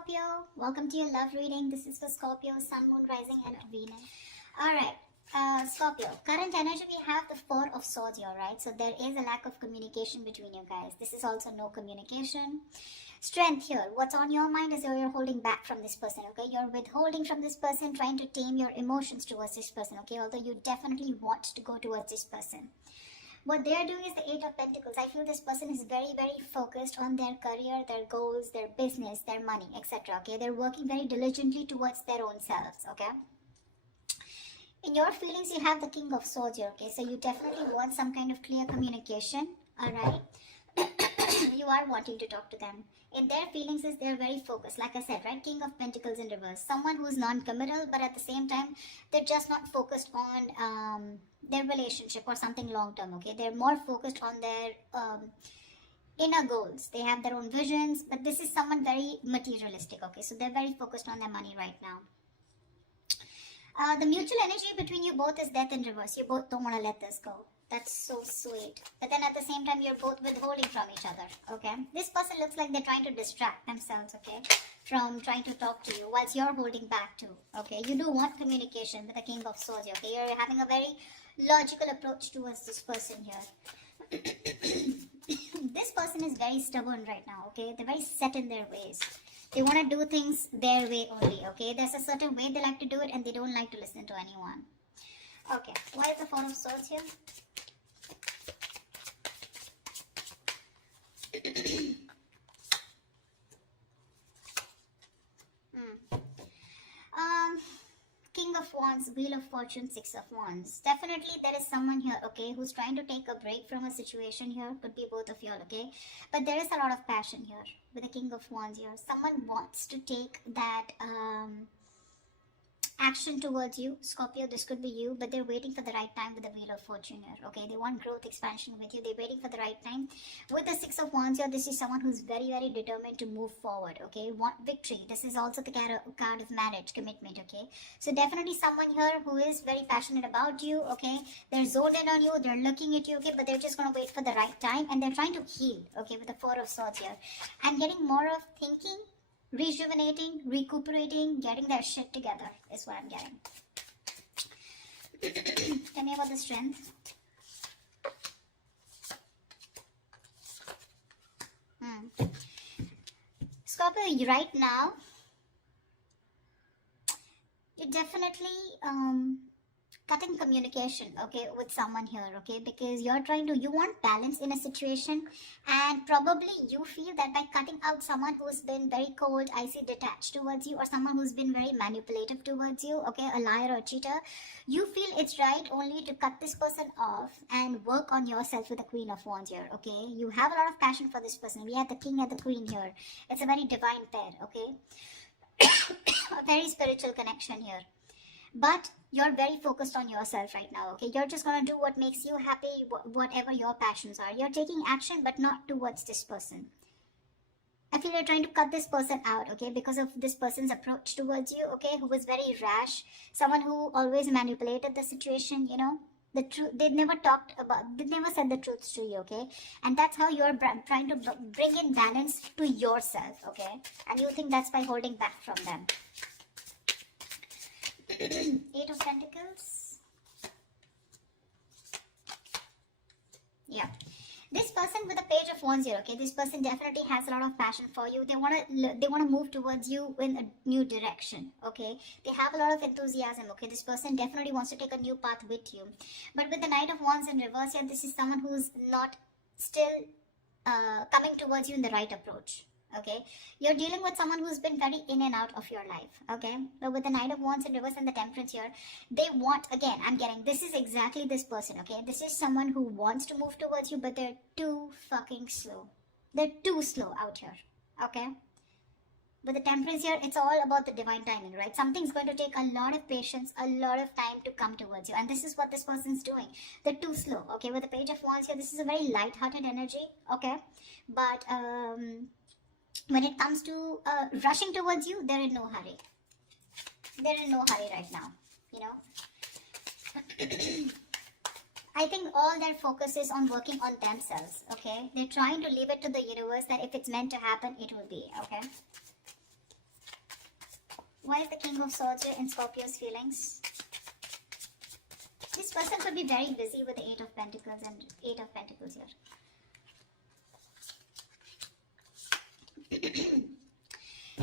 Scorpio. Welcome to your love reading. This is for Scorpio, Sun, Moon, Rising, and Venus. Alright, Scorpio. Current energy, we have the Four of Swords here, right? So there is a lack of communication between you guys. This is also no communication. Strength here. What's on your mind is you're holding back from this person, okay? You're withholding from this person, trying to tame your emotions towards this person, okay? Although you definitely want to go towards this person. What they are doing is the Eight of Pentacles. I feel this person is very, very focused on their career, their goals, their business, their money, etc. Okay, they're working very diligently towards their own selves. Okay. In your feelings, you have the King of Swords here. Okay, so you definitely want some kind of clear communication. All right. You are wanting to talk to them. In their feelings is they're very focused, like I said, right? King of Pentacles in reverse. Someone who's non-committal, but at the same time, they're just not focused on their relationship or something long-term, okay? They're more focused on their inner goals. They have their own visions, but this is someone very materialistic, okay? So they're very focused on their money right now. The mutual energy between you both is death in reverse. You both don't want to let this go. That's so sweet. But then at the same time, you're both withholding from each other, okay? This person looks like they're trying to distract themselves, okay, from trying to talk to you, whilst you're holding back too, okay? You do want communication with the King of Swords, okay? You're having a very logical approach towards this person here. This person is very stubborn right now, okay? They're very set in their ways. They want to do things their way only, okay? There's a certain way they like to do it and they don't like to listen to anyone. Okay, why is the Four of Swords here? King of Wands, Wheel of Fortune, Six of Wands. Definitely there is someone here, okay, who's trying to take a break from a situation here. Could be both of you all, okay? But there is a lot of passion here with the King of Wands here. Someone wants to take that action towards you, Scorpio. This could be you, but they're waiting for the right time with the Wheel of Fortune here, okay? They want growth, expansion with you. They're waiting for the right time. With the Six of Wands here, this is someone who's very, very determined to move forward, okay? Want victory. This is also the card of marriage, commitment, okay? So definitely someone here who is very passionate about you, okay? They're zoned in on you, they're looking at you, okay? But they're just going to wait for the right time, and they're trying to heal, okay? With the Four of Swords here. I'm getting more of thinking, rejuvenating, recuperating, getting their shit together is what I'm getting. Tell me about the strength. Scorpio, right now, you're definitely cutting communication, okay, with someone here, okay, because you want balance in a situation, and probably you feel that by cutting out someone who's been very cold, icy, detached towards you, or someone who's been very manipulative towards you, okay, a liar or a cheater, you feel it's right only to cut this person off and work on yourself with the Queen of Wands here, okay? You have a lot of passion for this person. We have the King and the Queen here. It's a very divine pair, okay? A very spiritual connection here. But you're very focused on yourself right now, okay? You're just going to do what makes you happy, whatever your passions are. You're taking action, but not towards this person. I feel you're trying to cut this person out, okay? Because of this person's approach towards you, okay? Who was very rash. Someone who always manipulated the situation, you know? The truth, they never said the truths to you, okay? And that's how you're trying to bring in balance to yourself, okay? And you think that's by holding back from them. Eight of Pentacles. Yeah. This person with the Page of Wands here, okay? This person definitely has a lot of passion for you. They want to move towards you in a new direction, okay? They have a lot of enthusiasm, okay? This person definitely wants to take a new path with you. But with the Knight of Wands in reverse here, this is someone who's not still coming towards you in the right approach. Okay, you're dealing with someone who's been very in and out of your life, okay? But with the Knight of Wands in reverse and the Temperance here, they want, again, I'm getting, this is exactly this person, okay? This is someone who wants to move towards you, but they're too fucking slow. They're too slow out here, okay? With the Temperance here, it's all about the divine timing, right? Something's going to take a lot of patience, a lot of time to come towards you. And this is what this person's doing. They're too slow, okay? With the Page of Wands here, this is a very light-hearted energy, okay? But, when it comes to rushing towards you, they're in no hurry. They're in no hurry right now, you know. I think all their focus is on working on themselves, okay? They're trying to leave it to the universe that if it's meant to happen, it will be, okay? Why is the King of Swords here in Scorpio's feelings? This person could be very busy with the Eight of Pentacles and Eight of Pentacles here.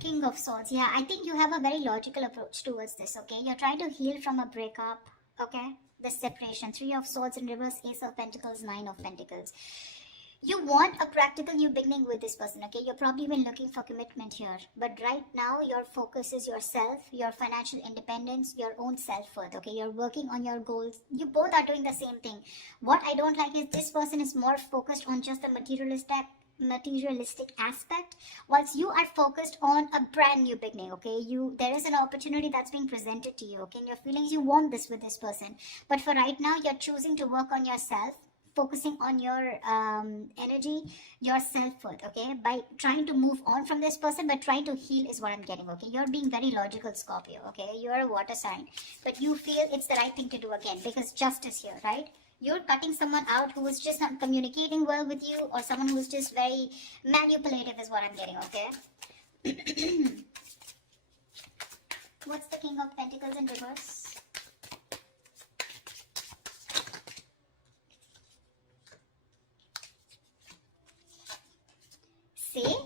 King of Swords. Yeah, I think you have a very logical approach towards this, okay? You're trying to heal from a breakup, okay? The separation. Three of Swords in reverse, Ace of Pentacles, Nine of Pentacles. You want a practical new beginning with this person, okay? You're probably been looking for commitment here. But right now, your focus is yourself, your financial independence, your own self-worth, okay? You're working on your goals. You both are doing the same thing. What I don't like is this person is more focused on just the materialistic aspect, whilst you are focused on a brand new beginning, okay? There is an opportunity that's being presented to you, okay? In your feelings, you want this with this person. But for right now, you're choosing to work on yourself, focusing on your energy, your self-worth, okay, by trying to move on from this person, but trying to heal is what I'm getting, okay? You're being very logical, Scorpio, okay? You're a water sign, but you feel it's the right thing to do again, because justice here, right? You're cutting someone out who is just not communicating well with you, or someone who's just very manipulative is what I'm getting, okay? What's the King of Pentacles in reverse? See?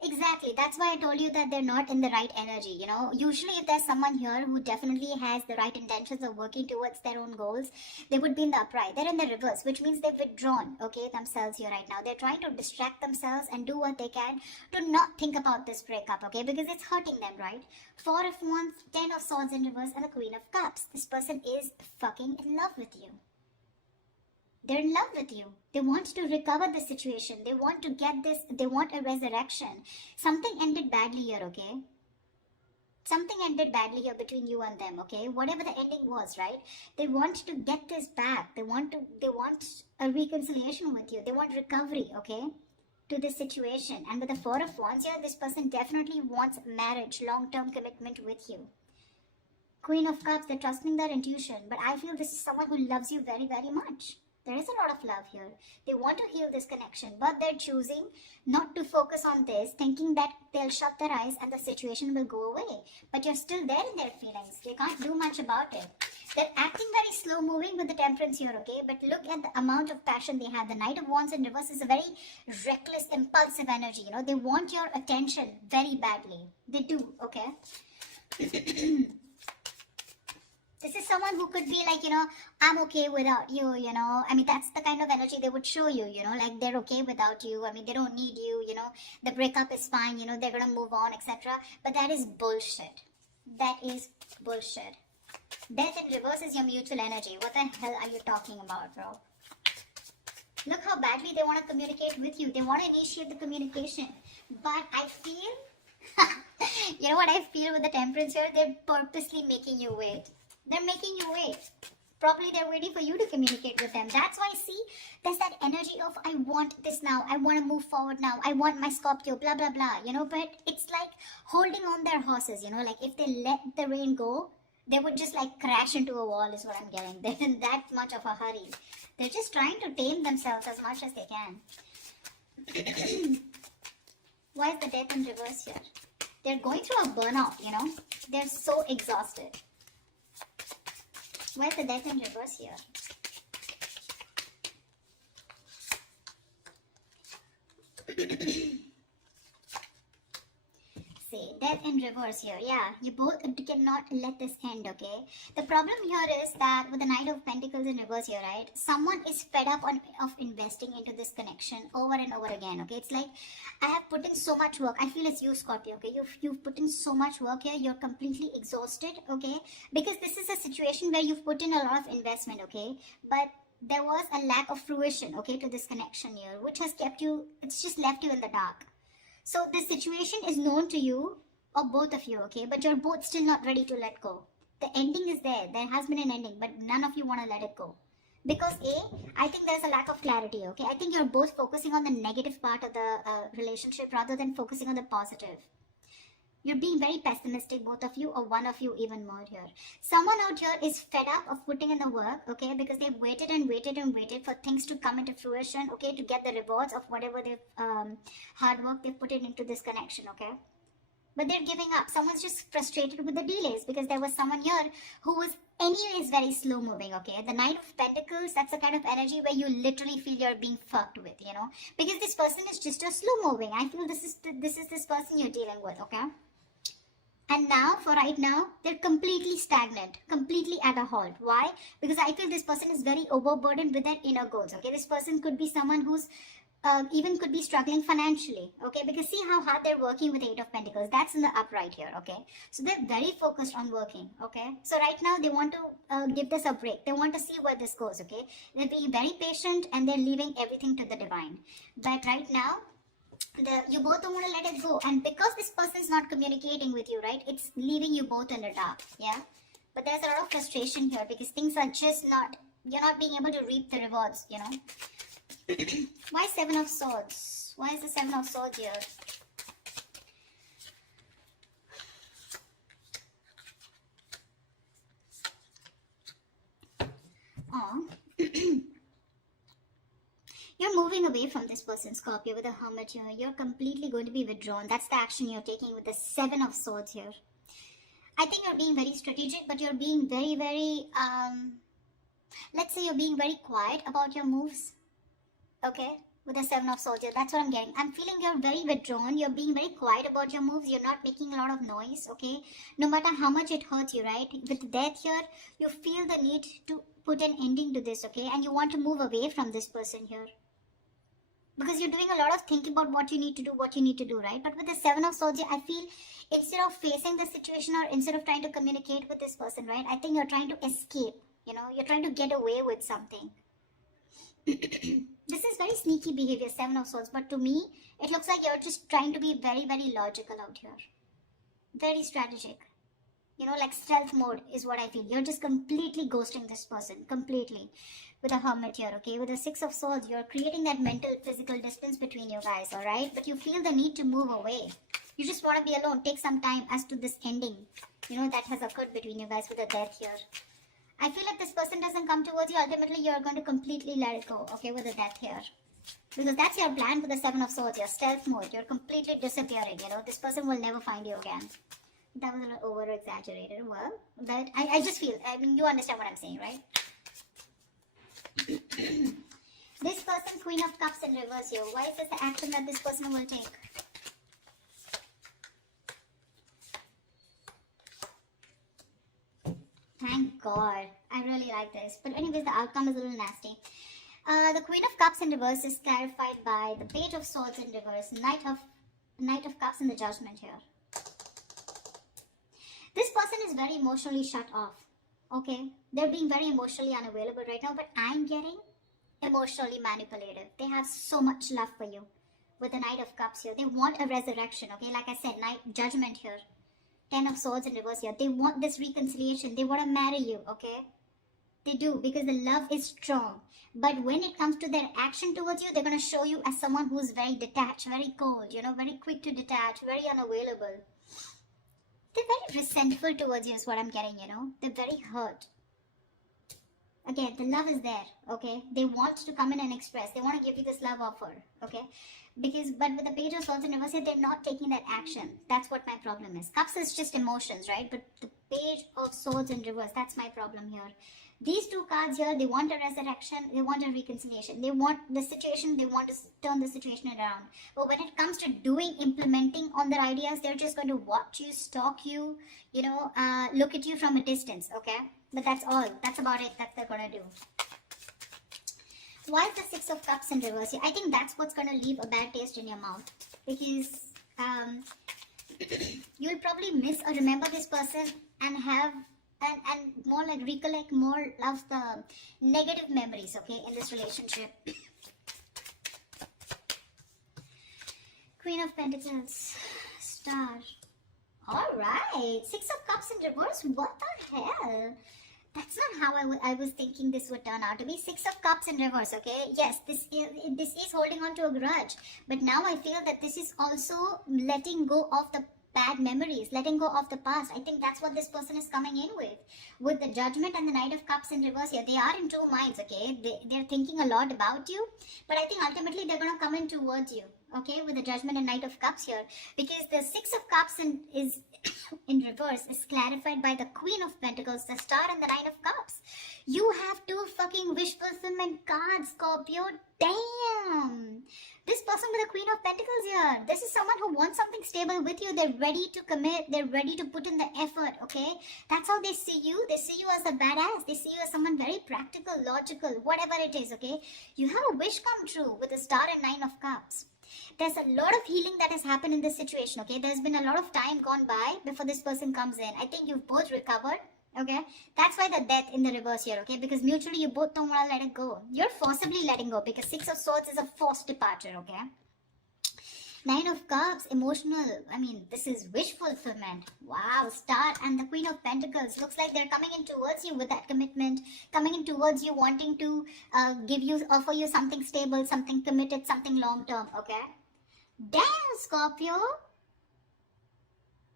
Exactly. That's why I told you that they're not in the right energy, you know. Usually if there's someone here who definitely has the right intentions of working towards their own goals, they would be in the upright. They're in the reverse, which means they've withdrawn, okay, themselves here right now. They're trying to distract themselves and do what they can to not think about this breakup, okay, because it's hurting them, right? Four of Wands, Ten of Swords in reverse, and the Queen of Cups. This person is fucking in love with you. They're in love with you. They want to recover the situation. They want to get this. They want a resurrection. Something ended badly here, okay? Something ended badly here between you and them, okay? Whatever the ending was, right? They want to get this back. They want a reconciliation with you. They want recovery, okay? To this situation. And with the Four of Wands here, this person definitely wants marriage, long-term commitment with you. Queen of Cups, they're trusting their intuition. But I feel this is someone who loves you very, very much. There is a lot of love here. They want to heal this connection, but they're choosing not to focus on this, thinking that they'll shut their eyes and the situation will go away. But you're still there in their feelings. They can't do much about it. They're acting very slow moving with the Temperance here, okay? But look at the amount of passion they have. The Knight of Wands in reverse is a very reckless, impulsive energy, you know? They want your attention very badly. They do, okay? This is someone who could be like, you know, I'm okay without you, you know. I mean, that's the kind of energy they would show you, you know, like they're okay without you. I mean, they don't need you, you know. The breakup is fine, you know, they're going to move on, etc. But that is bullshit. That is bullshit. Death in reverse is your mutual energy. What the hell are you talking about, bro? Look how badly they want to communicate with you. They want to initiate the communication. But I feel, you know what I feel with the Temperance here? They're purposely making you wait. They're making you wait. Probably they're waiting for you to communicate with them. That's why, see, there's that energy of, I want this now. I want to move forward now. I want my Scorpio, blah, blah, blah. You know, but it's like holding on their horses, you know. Like if they let the rain go, they would just like crash into a wall is what I'm getting. They're in that much of a hurry. They're just trying to tame themselves as much as they can. Why is the Death in reverse here? They're going through a burnout, you know. They're so exhausted. Where's the Death in reverse here? See, Death in reverse here. Yeah, you both cannot let this end, okay? The problem here is that with the Knight of Pentacles in reverse here, right? Someone is fed up of investing into this connection over and over again, okay? It's like, I have put in so much work. I feel it's you, Scorpio, okay? You've put in so much work here. You're completely exhausted, okay? Because this is a situation where you've put in a lot of investment, okay? But there was a lack of fruition, okay, to this connection here, which has kept you, it's just left you in the dark. So this situation is known to you, or both of you, okay? But you're both still not ready to let go. The ending is there. There has been an ending, but none of you want to let it go. Because I think there's a lack of clarity, okay? I think you're both focusing on the negative part of the relationship rather than focusing on the positive. You're being very pessimistic, both of you, or one of you even more here. Someone out here is fed up of putting in the work, okay? Because they've waited and waited and waited for things to come into fruition, okay? To get the rewards of whatever they've, hard work they've put into this connection, okay? but they're giving up. Someone's just frustrated with the delays because there was someone here who was anyways very slow moving. Okay, the Knight of Pentacles, that's the kind of energy where you literally feel you're being fucked with, you know, because this person is just a slow moving. I feel this is this person you're dealing with. Okay, and now, for right now, they're completely stagnant, completely at a halt. Why? Because I feel this person is very overburdened with their inner goals. Okay, this person could be someone who's even could be struggling financially. Okay, because see how hard they're working with Eight of Pentacles. That's in the upright here. Okay, so they're very focused on working. Okay, so right now they want to give this a break. They want to see where this goes. Okay, they're being very patient and they're leaving everything to the divine. But right now, you both don't want to let it go, and because this person is not communicating with you, right, it's leaving you both in the dark. Yeah, but there's a lot of frustration here because things are just not, you're not being able to reap the rewards, you know. Why Seven of Swords? Why is the Seven of Swords here? Oh. You're moving away from this person, Scorpio, with a Hermit here. You're completely going to be withdrawn. That's the action you're taking with the Seven of Swords here. I think you're being very strategic, but you're being very, very, let's say you're being very quiet about your moves. Okay, with the Seven of Swords here. That's what I'm getting. I'm feeling you're very withdrawn. You're being very quiet about your moves. You're not making a lot of noise. Okay, no matter how much it hurts you, right? With death here, you feel the need to put an ending to this. Okay, and you want to move away from this person here, because you're doing a lot of thinking about what you need to do, right? But with the Seven of Swords, I feel instead of facing the situation or instead of trying to communicate with this person, right, I think you're trying to escape, you know, you're trying to get away with something. This is very sneaky behavior, Seven of Swords, but to me, it looks like you're just trying to be very, very logical out here. Very strategic. You know, like stealth mode is what I feel. You're just completely ghosting this person, completely. With a Hermit here, okay? With the Six of Swords, you're creating that mental, physical distance between you guys, alright? But you feel the need to move away. You just want to be alone. Take some time as to this ending, you know, that has occurred between you guys with the Death here. I feel like this person doesn't come towards you, ultimately you're going to completely let it go, okay, with the Death here. Because that's your plan for the Seven of Swords, your stealth mode. You're completely disappearing, you know. This person will never find you again. That was a little over-exaggerated. Well, but I just feel, I mean, you understand what I'm saying, right? This person, Queen of Cups in reverse here. Why is this the action that this person will take? Thank God. I really like this. But anyways, the outcome is a little nasty. The Queen of Cups in reverse is clarified by the Page of Swords in reverse, Knight of Cups in the Judgment here. This person is very emotionally shut off. Okay, they're being very emotionally unavailable right now, but I'm getting emotionally manipulative. They have so much love for you. With the Knight of Cups here, they want a resurrection. Okay, like I said, Judgment here, Ten of Swords in reverse here. They want this reconciliation. They want to marry you. Okay, they do, because the love is strong. But when it comes to their action towards you, they're going to show you as someone who's very detached, very cold, you know, very quick to detach, very unavailable. They're very resentful towards you is what I'm getting, you know. They're very hurt. Again, the love is there, okay. They want to come in and express. They want to give you this love offer, okay. But with the Page of Swords in reverse here, they're not taking that action. That's what my problem is. Cups is just emotions, right? But the Page of Swords in reverse, that's my problem here. These two cards here, they want a resurrection, they want a reconciliation, they want the situation, they want to turn the situation around. But when it comes to implementing on their ideas, they're just going to watch you, stalk you, you know, look at you from a distance, okay? But that's all. That's about it that they're going to do. Why is the Six of Cups in reverse here? I think that's what's going to leave a bad taste in your mouth. Because you'll probably miss or remember this person and have and more like recollect more of the negative memories, okay, in this relationship. Queen of Pentacles, Star. Alright, Six of Cups in reverse. What the hell? That's not how I was thinking this would turn out to be. Six of Cups in reverse, okay? Yes, this is holding on to a grudge. But now I feel that this is also letting go of the bad memories, letting go of the past. I think that's what this person is coming in with. With the Judgment and the Knight of Cups in reverse here, they are in two minds, okay? They're thinking a lot about you. But I think ultimately they're going to come in towards you, okay, with the Judgment and Knight of Cups here, because the Six of Cups is in reverse is clarified by the Queen of Pentacles, the Star, and the Nine of Cups. You have two fucking wish fulfillment cards, Scorpio. Damn. This person with the Queen of Pentacles here, this is someone who wants something stable with you. They're ready to commit. They're ready to put in the effort, okay? That's how they see you. They see you as a badass. They see you as someone very practical, logical, whatever it is, okay? You have a wish come true with the Star and Nine of Cups. There's a lot of healing that has happened in this situation, okay? There's been a lot of time gone by before this person comes in. I think you've both recovered, okay? That's why the Death in the reverse here, okay? Because mutually you both don't want to let it go. You're forcibly letting go because Six of Swords is a forced departure, okay? Nine of Cups, emotional. I mean, this is wish fulfillment. Wow, Star and the Queen of Pentacles. Looks like they're coming in towards you with that commitment. Coming in towards you, wanting to offer you something stable, something committed, something long-term, okay? Damn, Scorpio.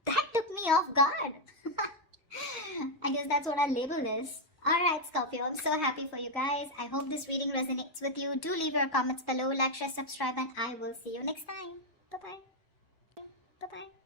That took me off guard. I guess that's what our label is. Alright, Scorpio, I'm so happy for you guys. I hope this reading resonates with you. Do leave your comments below, like, share, subscribe, and I will see you next time. Bye-bye. Bye-bye.